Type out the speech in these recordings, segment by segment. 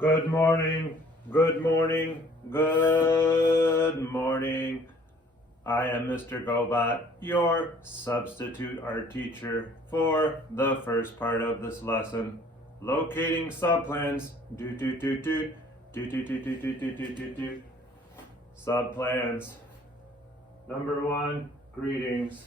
Good morning, good morning, good morning. I am Mr. Gobot, your substitute art teacher for the first part of this lesson. Locating subplans. Subplans. Number 1, greetings.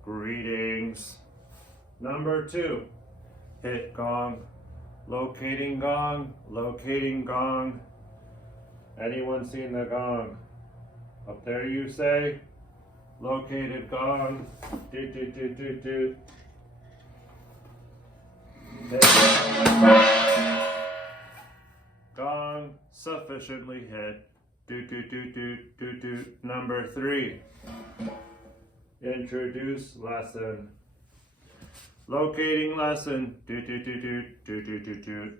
Greetings. Number 2, hit gong. Locating gong, locating gong. Anyone seen the gong? Up there you say, located gong. Doot, doot, doot, doot, doot. Gong sufficiently hit. Doot, doot, doot, doot, doot, doot. Number 3, introduce lesson. Locating lesson. Doot, doot, doot, doot, doot, doot, doot, doot.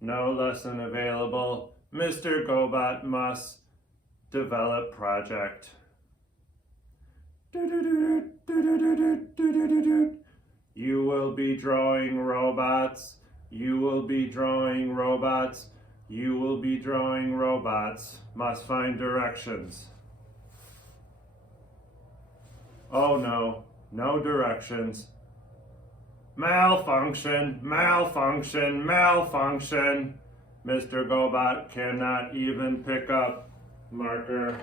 No lesson available. Mr. Gobot must develop project. You will be drawing robots. You will be drawing robots. You will be drawing robots. Must find directions. Oh no, no directions. Malfunction, malfunction, malfunction. Mr. Gobot cannot even pick up marker.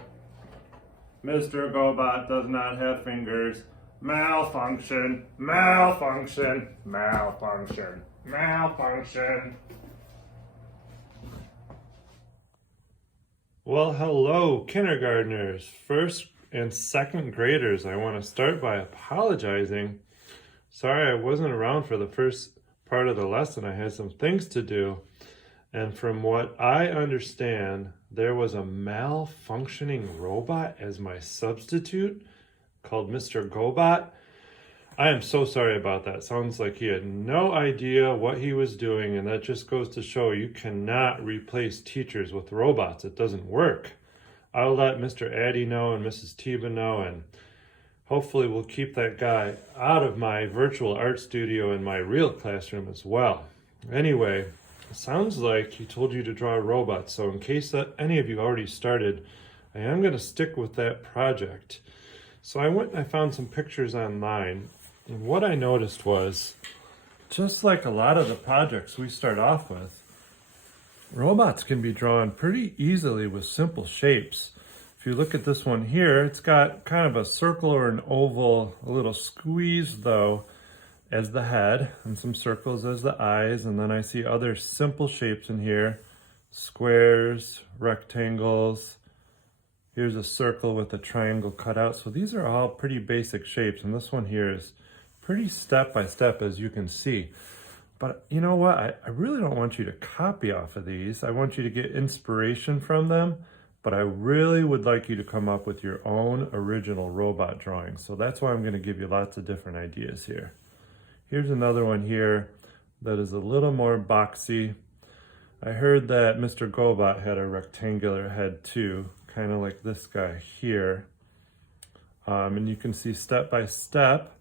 Mr. Gobot does not have fingers. Malfunction, malfunction, malfunction, malfunction. Well, hello, kindergartners, first and second graders. I want to start by apologizing. Sorry I wasn't around for the first part of the lesson. I had some things to do. And from what I understand, there was a malfunctioning robot as my substitute called Mr. Gobot. I am so sorry about that. Sounds like he had no idea what he was doing, and that just goes to show you cannot replace teachers with robots. It doesn't work. I'll let Mr. Addy know and Mrs. Tiba know, and hopefully we'll keep that guy out of my virtual art studio in my real classroom as well. Anyway, it sounds like he told you to draw robots, so in case that any of you already started, I am going to stick with that project. So I went and I found some pictures online, and what I noticed was, just like a lot of the projects we start off with, robots can be drawn pretty easily with simple shapes. If you look at this one here, it's got kind of a circle or an oval, a little squeeze though, as the head, and some circles as the eyes, and then I see other simple shapes in here. Squares, rectangles. Here's a circle with a triangle cut out. So these are all pretty basic shapes, and this one here is pretty step by step, as you can see. But you know what? I really don't want you to copy off of these. I want you to get inspiration from them, but I really would like you to come up with your own original robot drawing. So that's why I'm going to give you lots of different ideas here. Here's another one here that is a little more boxy. I heard that Mr. Gobot had a rectangular head too, kind of like this guy here. And you can see step by step,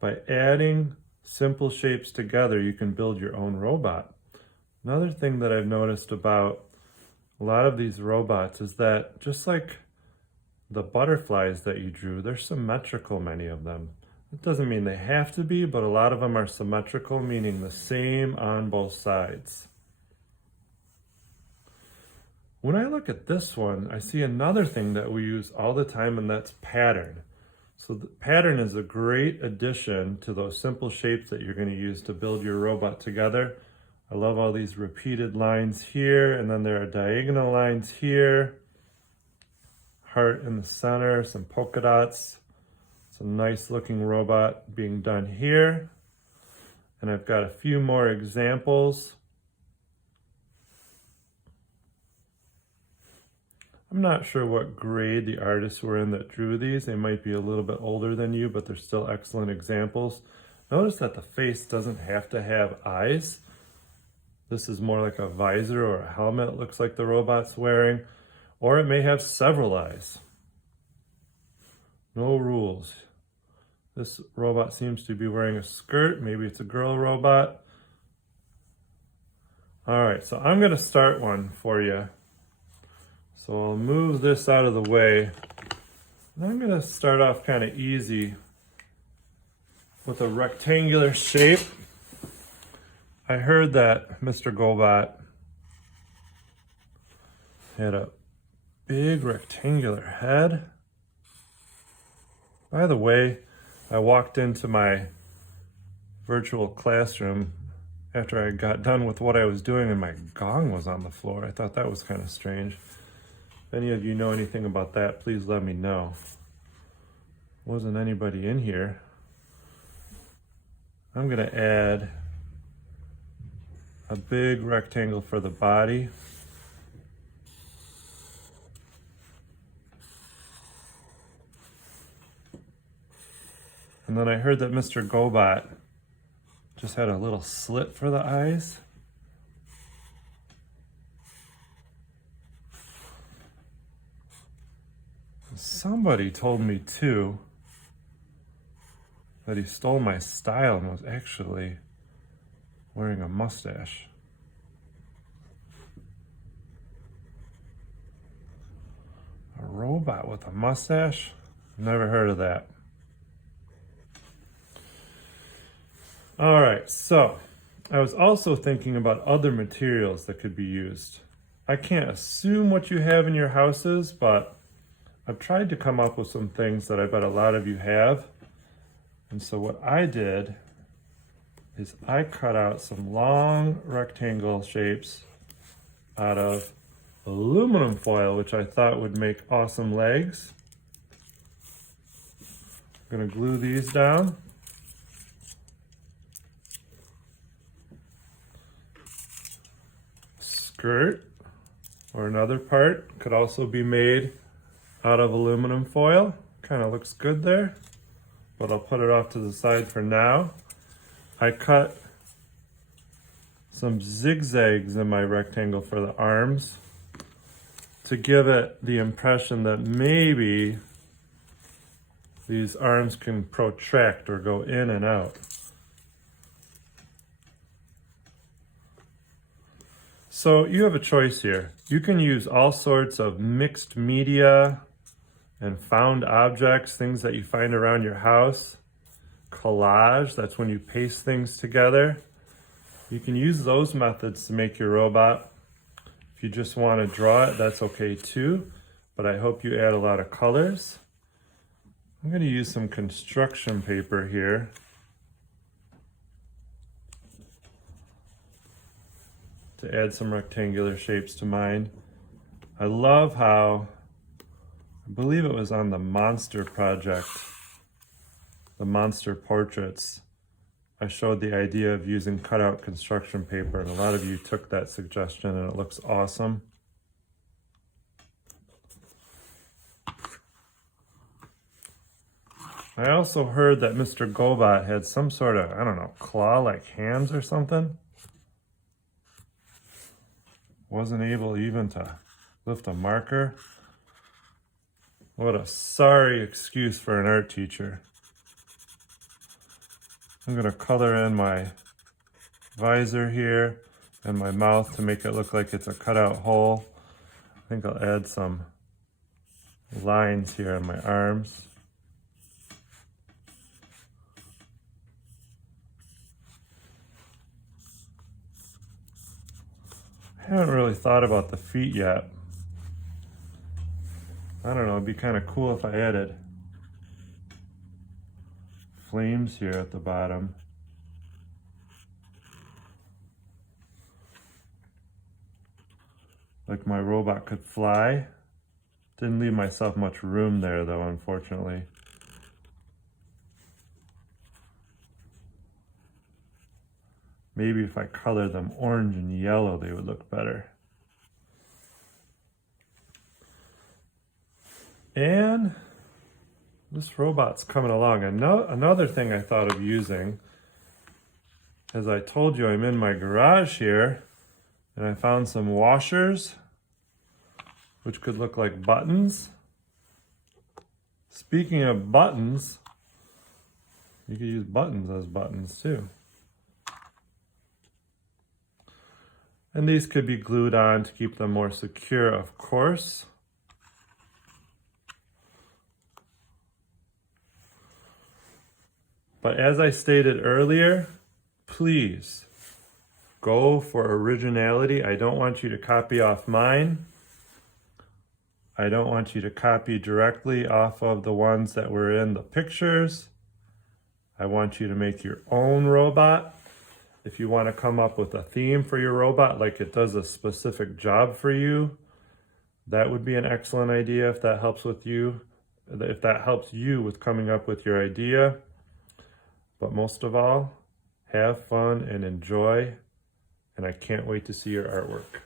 by adding simple shapes together, you can build your own robot. Another thing that I've noticed about a lot of these robots is that just like the butterflies that you drew, they're symmetrical, many of them. It doesn't mean they have to be, but a lot of them are symmetrical, meaning the same on both sides. When I look at this one, I see another thing that we use all the time, and that's pattern. So the pattern is a great addition to those simple shapes that you're going to use to build your robot together. I love all these repeated lines here, and then there are diagonal lines here. Heart in the center, some polka dots. Some nice looking robot being done here. And I've got a few more examples. I'm not sure what grade the artists were in that drew these. They might be a little bit older than you, but they're still excellent examples. Notice that the face doesn't have to have eyes. This is more like a visor or a helmet, it looks like the robot's wearing, or it may have several eyes. No rules. This robot seems to be wearing a skirt. Maybe it's a girl robot. All right, so I'm gonna start one for you. So I'll move this out of the way. And I'm gonna start off kind of easy with a rectangular shape. I heard that Mr. Gobat had a big rectangular head. By the way, I walked into my virtual classroom after I got done with what I was doing and my gong was on the floor. I thought that was kind of strange. If any of you know anything about that, please let me know. Wasn't anybody in here. I'm gonna add a big rectangle for the body. And then I heard that Mr. Gobat just had a little slit for the eyes. Somebody told me too that he stole my style and was actually wearing a mustache. A robot with a mustache? Never heard of that. All right, so I was also thinking about other materials that could be used. I can't assume what you have in your houses, but I've tried to come up with some things that I bet a lot of you have. And so what I did is I cut out some long rectangle shapes out of aluminum foil, which I thought would make awesome legs. I'm gonna glue these down. Skirt or another part could also be made out of aluminum foil. Kind of looks good there, but I'll put it off to the side for now. I cut some zigzags in my rectangle for the arms to give it the impression that maybe these arms can protract or go in and out. So you have a choice here. You can use all sorts of mixed media and found objects, things that you find around your house. Collage, that's when you paste things together. You can use those methods to make your robot. If you just want to draw it, that's okay too, but I hope you add a lot of colors. I'm going to use some construction paper here. To add some rectangular shapes to mine. I love how, I believe it was on the Monster project, the Monster portraits, I showed the idea of using cutout construction paper, and a lot of you took that suggestion and it looks awesome. I also heard that Mr. Gobat had some sort of, I don't know, claw-like hands or something. Wasn't able even to lift a marker. What a sorry excuse for an art teacher. I'm gonna color in my visor here and my mouth to make it look like it's a cutout hole. I think I'll add some lines here on my arms. I haven't really thought about the feet yet. I don't know, it'd be kind of cool if I added flames here at the bottom. Like my robot could fly. Didn't leave myself much room there though, unfortunately. Maybe if I color them orange and yellow, they would look better. And this robot's coming along. Another thing I thought of using, as I told you, I'm in my garage here, and I found some washers, which could look like buttons. Speaking of buttons, you could use buttons as buttons too. And these could be glued on to keep them more secure, of course. But as I stated earlier, please go for originality. I don't want you to copy off mine. I don't want you to copy directly off of the ones that were in the pictures. I want you to make your own robot. If you want to come up with a theme for your robot, like it does a specific job for you, that would be an excellent idea if that helps with you, if that helps you with coming up with your idea. But most of all, have fun and enjoy, and I can't wait to see your artwork.